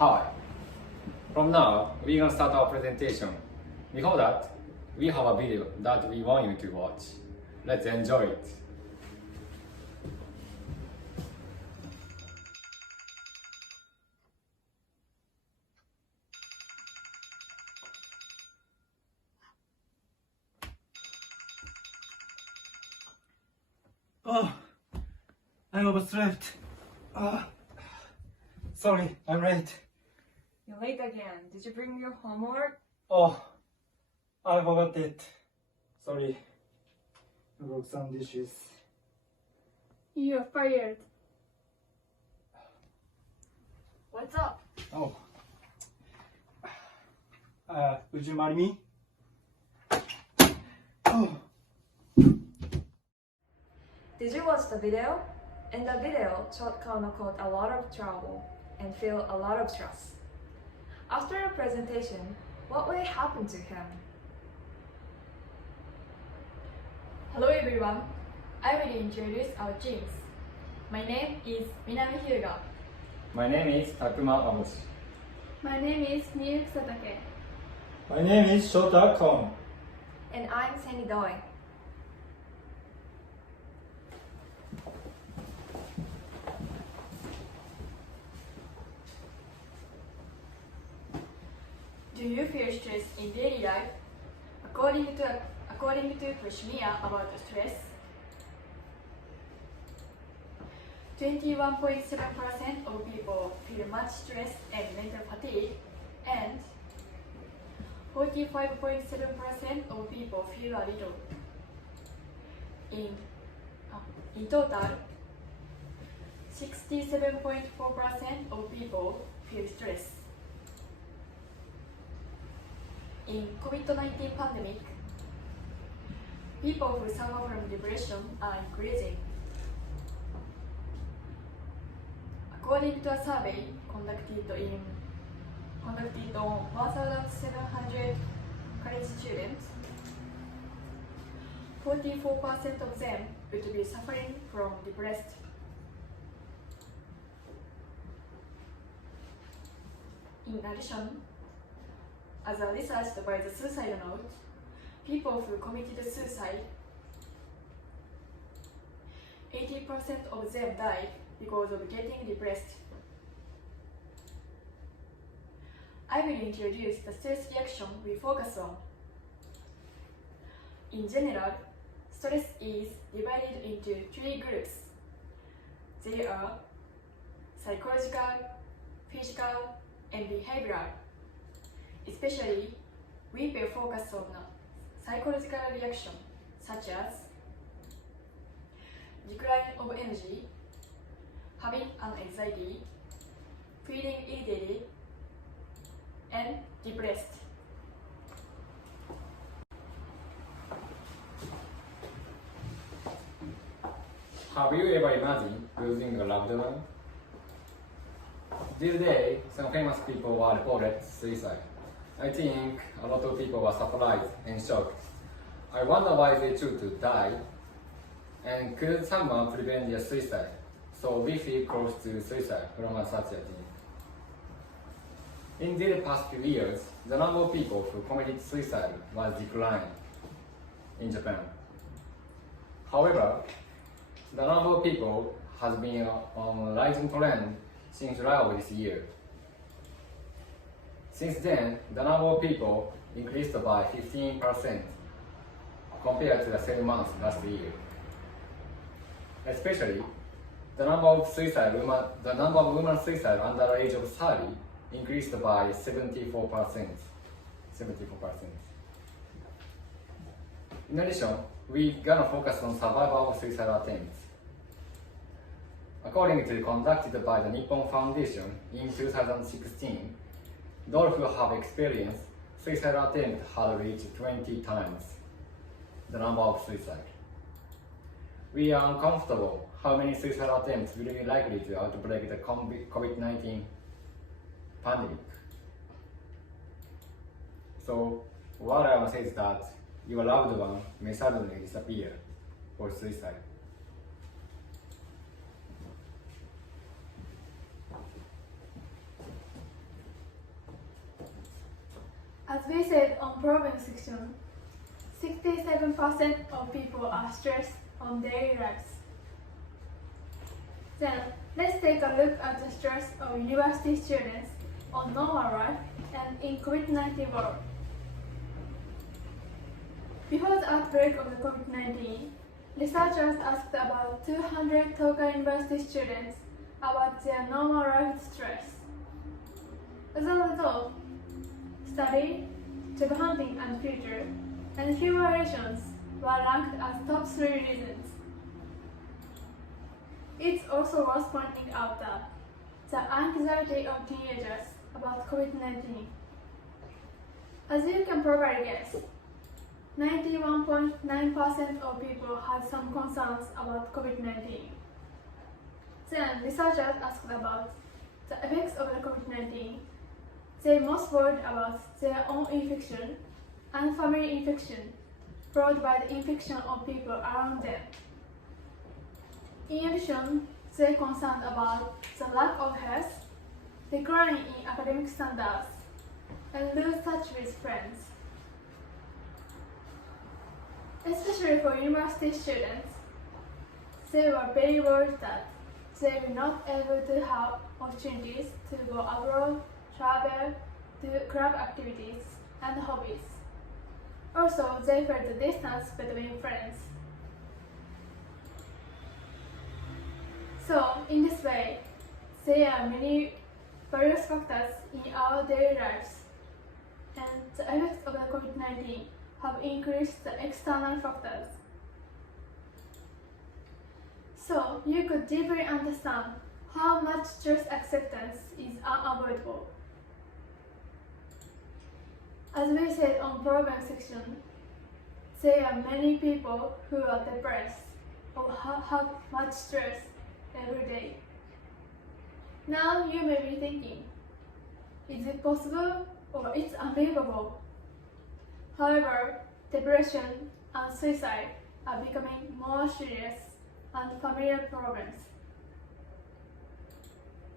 Hi. From now, we're gonna start our presentation. Before that, we have a video that we want you to watch. Let's enjoy it. Oh, I overslept. Sorry, I'm late. You're late again. Did you bring your homework? Oh, I forgot it. Sorry. I broke some dishes. You're fired. What's up? Oh. Would you marry me? Oh. Did you watch the video? In the video, Short Kano caught a lot of trouble and feel a lot of stress. After the presentation, what will happen to him? Hello everyone, I will introduce our teams. My name is Minami Hyuga. My name is Takuma Amoshi. My name is Miyu Kusatake. My name is Shota Kon. And I'm Sandy Doi. Do you feel stress in daily life? According to questionnaire about stress, 21.7% of people feel much stress and mental fatigue, and 45.7% of people feel a little. In total, 67.4% of people feel stress. In COVID-19 pandemic, people who suffer from depression are increasing. According to a survey conducted on 1,700 college students, 44% of them would be suffering from depressed. In addition, as a research by the Suicide Note, people who committed suicide, 80% of them died because of getting depressed. I will introduce the stress reaction we focus on. In general, stress is divided into three groups. They are psychological, physical, and behavioral. Especially, we will focus on psychological reaction such as decline of energy, having an anxiety, feeling irritated, and depressed. Have you ever imagined losing a loved one? This day, some famous people were reported suicide. I think a lot of people were surprised and shocked. I wonder why they choose to die, and could someone prevent their suicide? So we feel close to suicide from a society. In the past few years, the number of people who committed suicide was declining in Japan. However, the number of people has been on a rising trend since July of this year. Since then, the number of people increased by 15% compared to the 7 months last year. Especially, the number of women suicide under the age of 30 increased by 74%. In addition, we're gonna focus on survival of suicide attempts. According to conducted by the Nippon Foundation in 2016, those who have experienced suicide attempt had reached 20 times the number of suicide. We are uncomfortable how many suicide attempts will be likely to outbreak the COVID-19 pandemic. So what I want to say is that your loved one may suddenly disappear for suicide. As we said on problem section, 67% of people are stressed on daily lives. Then, let's take a look at the stress of university students on normal life and in COVID-19 world. Before the outbreak of the COVID-19, researchers asked about 200 Tokai University students about their normal life stress. As a result, study, job hunting and future, and human relations were ranked as top 3 reasons. It's also worth pointing out that the anxiety of teenagers about COVID-19. As you can probably guess, 91.9% of people had some concerns about COVID-19. Then researchers asked about the effects of the COVID-19. They most worried about their own infection and family infection, followed by the infection of people around them. In addition, they concerned about the lack of health, decline in academic standards, and lose touch with friends. Especially for university students, they were very worried that they were not able to have opportunities to go abroad, travel, do club activities, and hobbies. Also, they felt the distance between friends. So, in this way, there are many various factors in our daily lives, and the effects of the COVID-19 have increased the external factors. So, you could deeply understand how much stress acceptance is unavoidable. As we said on problem section, there are many people who are depressed or have much stress every day. Now you may be thinking, is it possible or it's unbelievable? However, depression and suicide are becoming more serious and familiar problems.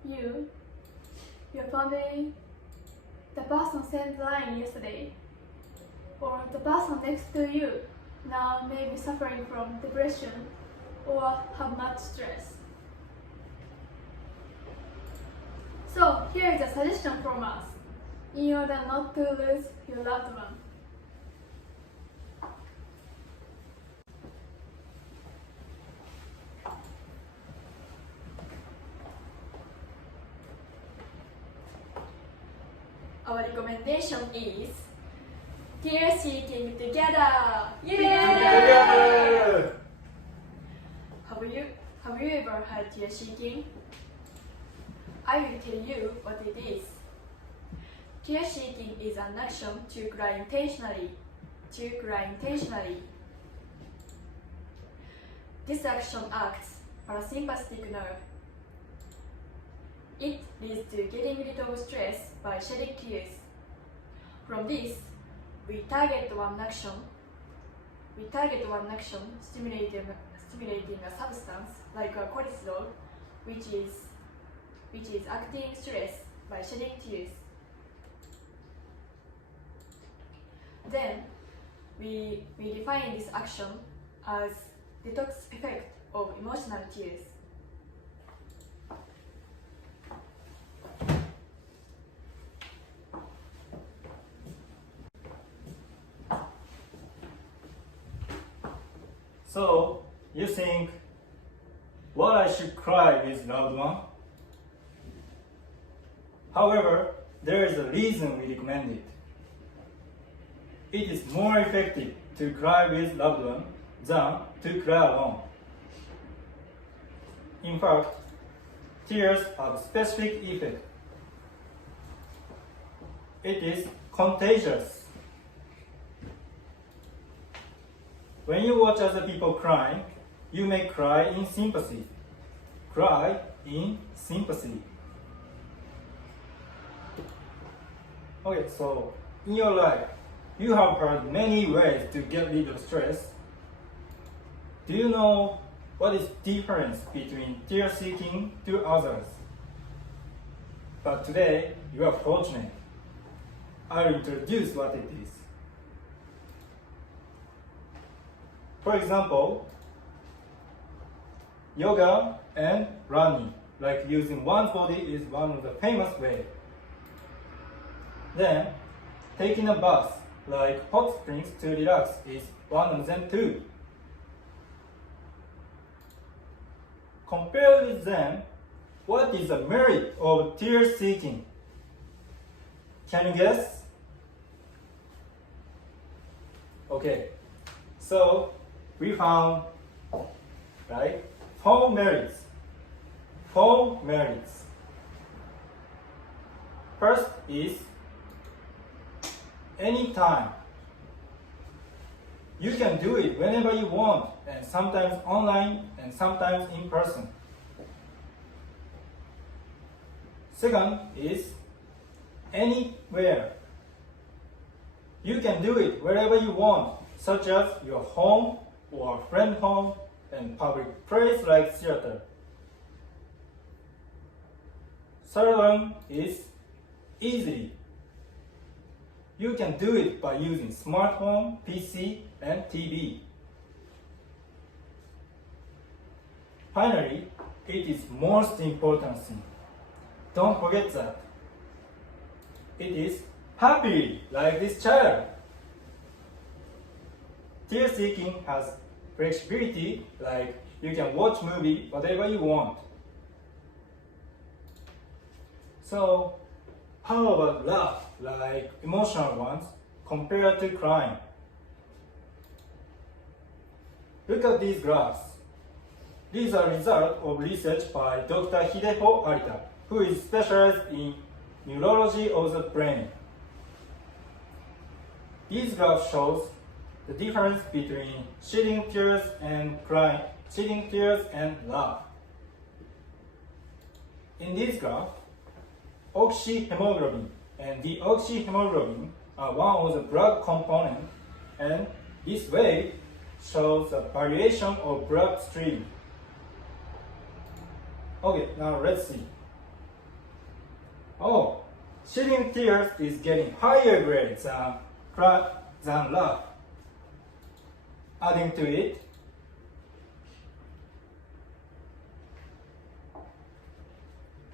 You, your family, the person sent the line yesterday, or the person next to you now may be suffering from depression or have much stress. So here is a suggestion from us in order not to lose your loved one. Our recommendation is tear seeking together. Yay! Together! Have you ever had tear seeking? I will tell you what it is. Tear seeking is an action to cry intentionally. This action acts parasympathetic nerve. It leads to getting rid of stress by shedding tears. From this, we target one action, stimulating a substance like a cortisol, which is acting stress by shedding tears. Then, we define this action as detox effect of emotional tears. So, you think, what I should cry with loved one? However, there is a reason we recommend it. It is more effective to cry with loved one than to cry alone. In fact, tears have specific effect. It is contagious. When you watch other people crying, you may cry in sympathy. Cry in sympathy. Okay, so in your life, you have heard many ways to get rid of stress. Do you know what is the difference between tear seeking to others? But today, you are fortunate. I'll introduce what it is. For example, yoga and running, like using one's body, is one of the famous ways. Then, taking a bath, like hot springs to relax, is one of them too. Compared with them, what is the merit of tear seeking? Can you guess? Okay, so we found, right, 4 merits. 4 merits. First is anytime. You can do it whenever you want, and sometimes online and sometimes in person. Second is anywhere. You can do it wherever you want, such as your home or a friend's home and public place like theater. Third one is easily. You can do it by using smartphone, PC, and TV. Finally, it is most important thing. Don't forget that. It is happily, like this child. Tear seeking has flexibility, like you can watch movie whatever you want. So, how about laugh, like emotional ones, compared to crying? Look at these graphs. These are results of research by Dr. Hideho Arita, who is specialized in neurology of the brain. These graphs shows the difference between shedding tears and crying, shedding tears and laugh. In this graph, oxyhemoglobin and deoxyhemoglobin are one of the blood components, and this wave shows the variation of blood stream. Okay, now let's see. Oh, shedding tears is getting higher grade than laugh. Adding to it,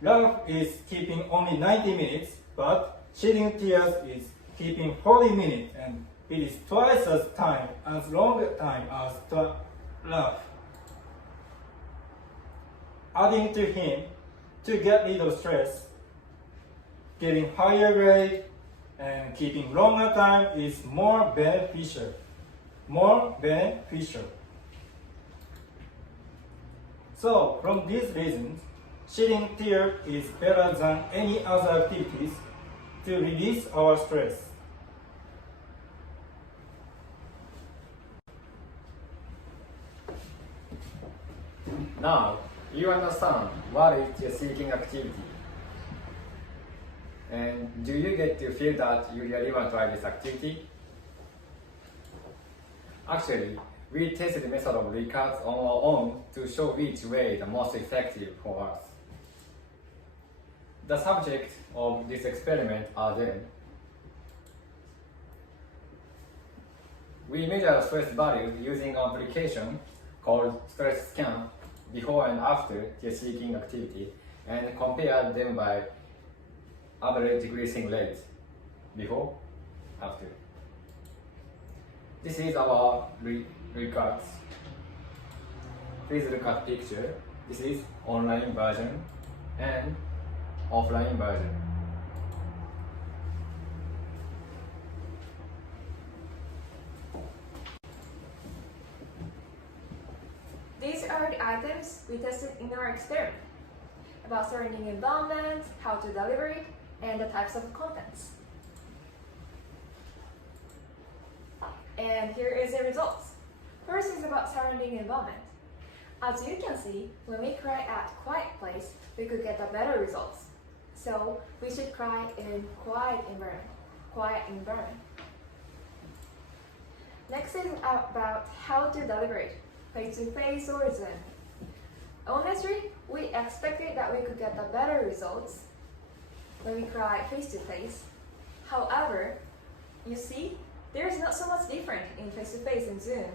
laugh is keeping only 90 minutes, but shedding tears is keeping 40 minutes, and it is twice as long time as laugh. Adding to him, to get rid of stress, getting higher grade and keeping longer time is more beneficial. More beneficial. So, from these reasons, shedding tears is better than any other activities to release our stress. Now, you understand what is the seeking activity. And do you get to feel that you really want to try this activity? Actually, we tested the method of records on our own to show which way the most effective for us. The subject of this experiment are them. We measure stress values using an application called Stress Scan before and after the seeking activity and compare them by average decreasing rate before, after. This is our records. Please look at picture. This is online version and offline version. These are the items we tested in our experiment about surrounding environment, how to deliver it, and the types of contents. And here is the results. First is about surrounding environment. As you can see, when we cry at quiet place, we could get the better results. So we should cry in quiet environment. Next is about how to deliver it, face-to-face or Zoom. Honestly, we expected that we could get the better results when we cry face-to-face. However, you see, there's not so much different in face-to-face and Zoom.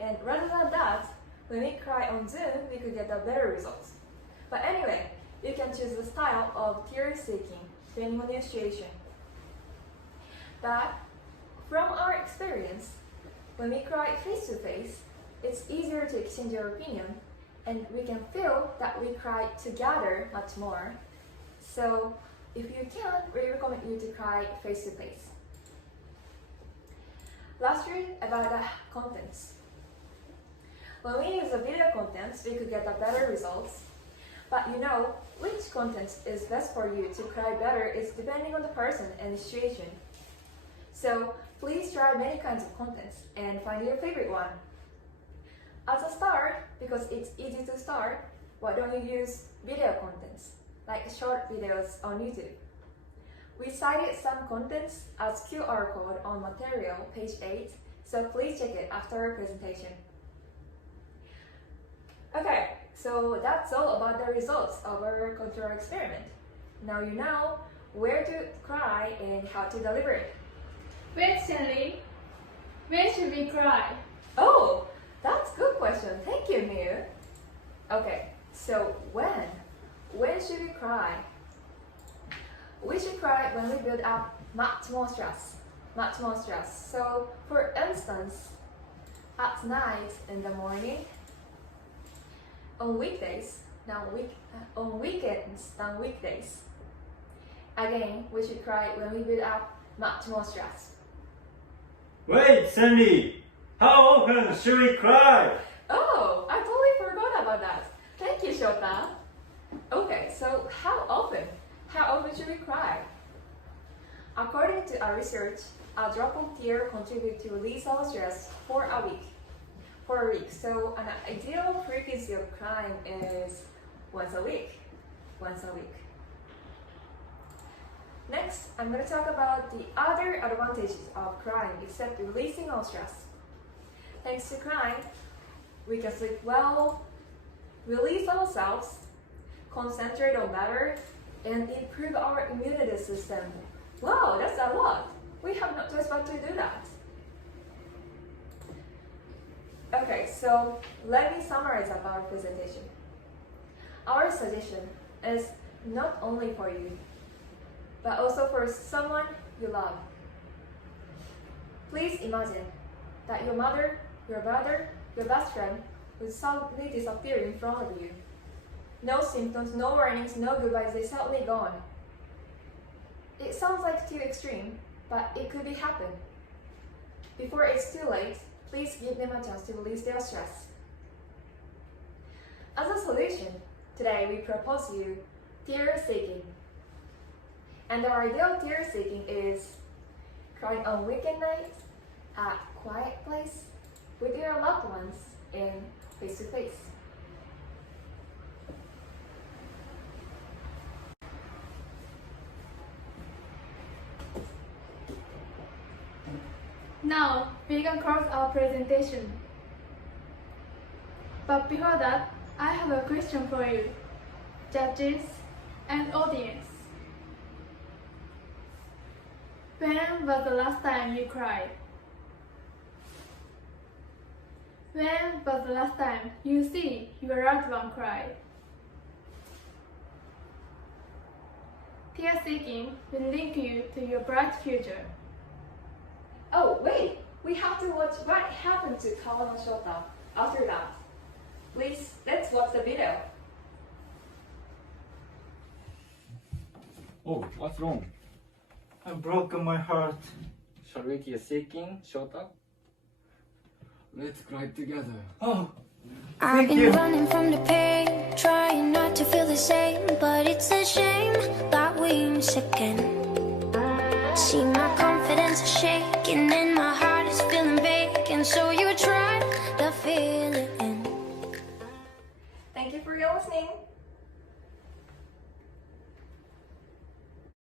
And rather than that, when we cry on Zoom, we could get the better results. But anyway, you can choose the style of tear-seeking depending on your situation. But from our experience, when we cry face-to-face, it's easier to exchange your opinion, and we can feel that we cry together much more. So if you can, we recommend you to cry face-to-face. Lastly, about the contents. When we use the video contents, we could get the better results. But you know, which content is best for you to cry better is depending on the person and the situation. So please try many kinds of contents and find your favorite one. As a start, because it's easy to start, why don't you use video contents, like short videos on YouTube? We cited some contents as QR code on material, page 8, so please check it after our presentation. Okay, so that's all about the results of our cultural experiment. Now you know where to cry and how to deliver it. Wait, Stanley. When should we cry? Oh, that's a good question. Thank you, Miu. Okay, so when? When should we cry? We should cry when we build up much more stress. So, for instance, at night, in the morning, on weekdays, on weekends than weekdays. Again, we should cry when we build up much more stress. Wait, Sandy! How often should we cry? Oh, I totally forgot about that. Thank you, Shota. Okay, so how often? How often should we cry? According to our research, a drop of tear contributes to release our stress for a week. So an ideal frequency of crying is once a week. Next, I'm going to talk about the other advantages of crying except releasing our stress. Thanks to crying, we can sleep well, release ourselves, concentrate on better, and improve our immunity system. Wow, that's a lot. We have no choice but to do that. Okay, so let me summarize about our presentation. Our suggestion is not only for you, but also for someone you love. Please imagine that your mother, your brother, your best friend would suddenly disappear in front of you. No symptoms, no warnings, no goodbyes, they suddenly gone. It sounds like too extreme, but it could be happen. Before it's too late, please give them a chance to release their stress. As a solution, today we propose you tear-seeking. And our ideal tear-seeking is crying on weekend nights at quiet place with your loved ones in face-to-face. Now we can close our presentation. But before that, I have a question for you, judges and audience. When was the last time you cried? When was the last time you see your loved one cry? Tear-seeking will link you to your bright future. Oh, wait! We have to watch what happened to Kawa and Shota after that. Please, let's watch the video. Oh, what's wrong? I've broken my heart. Shall we keep seeking, Shota? Let's cry together. Oh, I've thank been you. running from the pain, trying not to feel the same, but it's a shame that we miss again. See, my confidence is shaking and my heart is feeling vacant, so you try to fill it in. Thank you for your listening.